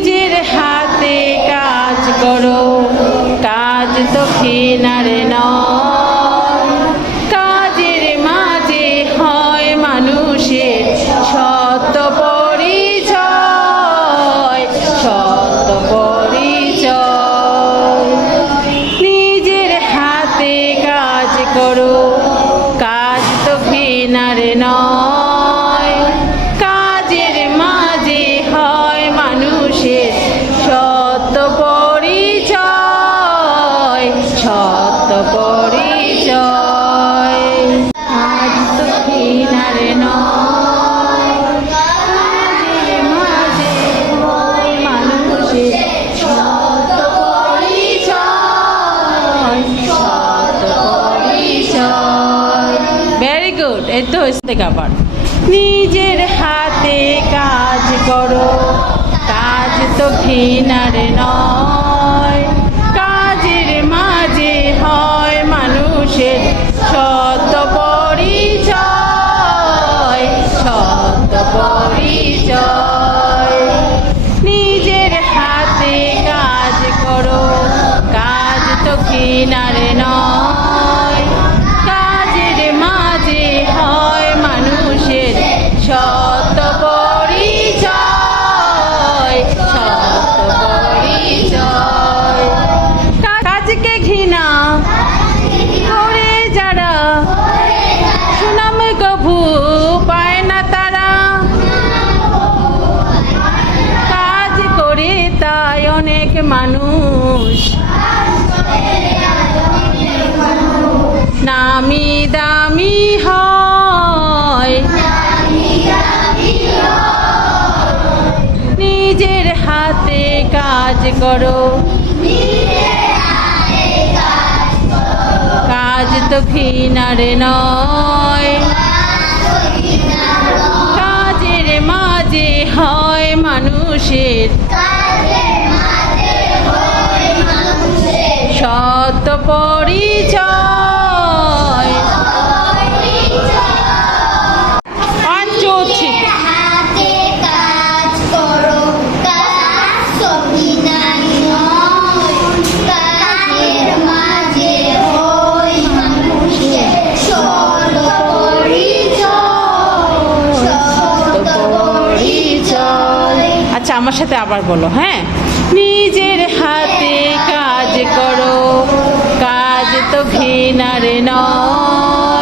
নিজের হাতে কাজ করো, কাজ তো ঘৃণার নয়। কাজের মাঝে হয় মানুষের সত্য পরিচয়, সত্য পরিচয়। নিজের হাতে কাজ করো, কাজ তো ঘৃণার নয়। কাজের মাঝে হয় মানুষের সত্য পরিচয়, সত্য পরিচয়। কাজ তো ঘৃণার নয়। কাজের মাঝে হয় মানুষের সত্য পরিচয়, সত্য পরিচয়। Very good. এই তো হয়েছে আবার। নিজের হাতে কাজ করো, কাজ তো ঘৃণার নয়। কাজের মাঝে হয় মানুষের সত্য পরিচয়, সত্য পরিচয়। নিজের হাতে কাজ করো, কাজ তো ঘৃণার নয়। কাজের মাঝে হয় মানুষের সত্য পরিচয়, সত্য পরিচয়। কাজকে ঘৃণা করে যারা সুনাম কভু পায় না তারা। কাজ করে তাই অনেক মানুষ নামি দামি হয়। নিজের হাতে কাজ করো, কাজ তো ঘৃণার নয়। কাজের মাঝে হয় মানুষের সত্য পরিচয়। 1 2 3। হাতে কাজ করো, কাজ তো ঘৃণার নয়। কাজের মাঝে হয় মানুষের সত্য পরিচয়, সত্য পরিচয়। আচ্ছা, আমার সাথে আবার বলো। হ্যাঁ, নিজের হাতে কাজ করো, কাজ তো ঘৃণার নয়।